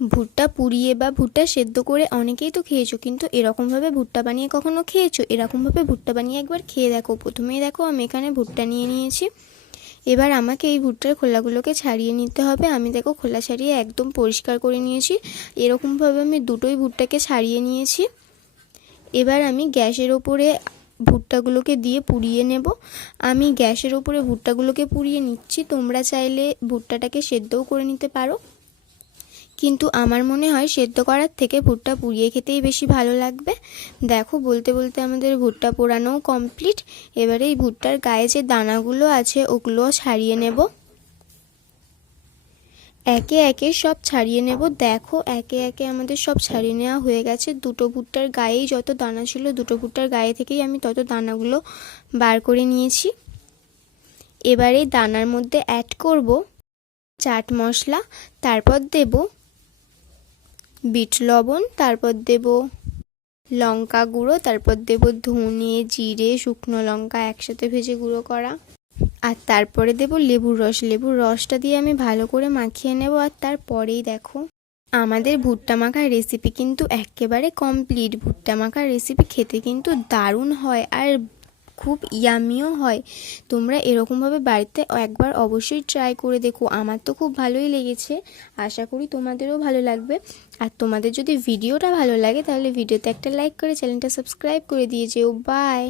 ভুট্টা পুড়িয়ে বা ভুট্টা সেদ্ধ করে অনেকেই তো খেয়েছো, কিন্তু এরকমভাবে ভুট্টা বানিয়ে কখনো খেয়েছো? এরকমভাবে ভুট্টা বানিয়ে একবার খেয়ে দেখো। প্রথমেই দেখো আমি এখানে ভুট্টা নিয়ে নিয়েছি। এবার আমাকে এই ভুট্টার খোলাগুলোকে ছাড়িয়ে নিতে হবে। আমি দেখো খোলা ছাড়িয়ে একদম পরিষ্কার করে নিয়েছি। এরকমভাবে আমি দুটোই ভুট্টাকে ছাড়িয়ে নিয়েছি। এবার আমি গ্যাসের ওপরে ভুট্টাগুলোকে দিয়ে পুড়িয়ে নেব। আমি গ্যাসের ওপরে ভুট্টাগুলোকে পুড়িয়ে নিচ্ছি। তোমরা চাইলে ভুট্টাটাকে সেদ্ধও করে নিতে পারো। কিন্তু আমার মনে হয় সেদ্ধ করার থেকে ভুট্টা পুড়িয়ে খেতেই বেশি ভালো লাগবে। দেখো, বলতে বলতে আমাদের ভুট্টা পোড়ানোও কমপ্লিট এবারে এই ভুট্টার গায়ে যে দানাগুলো আছে, ওগুলোও ছাড়িয়ে নেব। একে একে সব ছাড়িয়ে নেব। দেখো, একে একে আমাদের সব ছাড়িয়ে নেওয়া হয়ে গেছে। দুটো ভুট্টার গায়েই যত দানা ছিল, দুটো ভুট্টার গায়ে থেকেই আমি তত দানাগুলো বার করে নিয়েছি। এবারে দানার মধ্যে অ্যাড করব চাট মশলা, তারপর দেব বিট লবণ, তারপর দেব লঙ্কা গুঁড়ো, তারপর দেব ধনে, জিরে, শুকনো লঙ্কা একসাথে ভেজে গুঁড়ো করা। আর তারপরে দেব লেবুর রস। লেবুর রসটা দিয়ে আমি ভালো করে মাখিয়ে নেব। আর তারপরেই দেখো, আমাদের ভুট্টা মাখার রেসিপি কিন্তু একেবারে কমপ্লিট ভুট্টা মাখার রেসিপি খেতে কিন্তু দারুণ হয়। আর খুব ইয়ামিও হয়। তোমরা এরকমভাবে বাড়িতে একবার অবশ্যই ট্রাই করে দেখো। আমার তো খুব ভালোই লেগেছে। আশা করি তোমাদেরও ভালো লাগবে। আর তোমাদের যদি ভিডিওটা ভালো লাগে তাহলে ভিডিওতে একটা লাইক করে চ্যানেলটা সাবস্ক্রাইব করে দিয়ে যেও। বাই